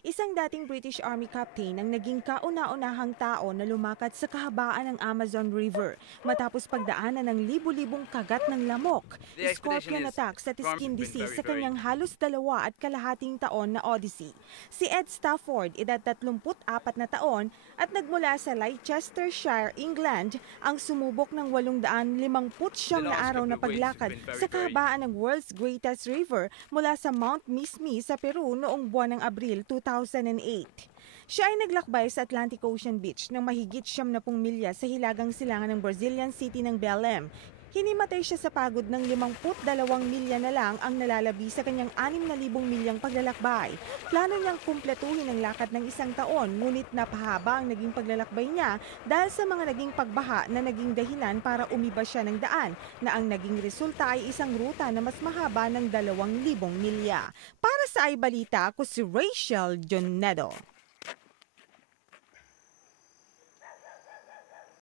Isang dating British Army captain ang naging kauna-unahang tao na lumakad sa kahabaan ng Amazon River matapos pagdaanan ng libu-libong kagat ng lamok, scorpion attacks at skin disease sa kanyang halos 2.5 taon na odyssey. Si Ed Stafford, edad 34 na taon at nagmula sa Leicestershire, England, ang sumubok ng 859 na araw na paglakad sa kahabaan ng world's greatest river mula sa Mount Mismi sa Peru noong buwan ng Abril 2008. Siya ay naglakbay sa Atlantic Ocean Beach ng mahigit 70 milya sa hilagang silangan ng Brazilian city ng Belém. Hinimatay siya sa pagod ng 52 milya na lang ang nalalabi sa kanyang 6,000 milyang paglalakbay. Plano niyang kumpletuhin ang lakad ng 1 taon, ngunit napahaba ang naging paglalakbay niya dahil sa mga naging pagbaha na naging dahilan para umiba siya ng daan, na ang naging resulta ay isang ruta na mas mahaba ng 2,000 milya. Para sa iBalita, ako si Rachel Jonedo.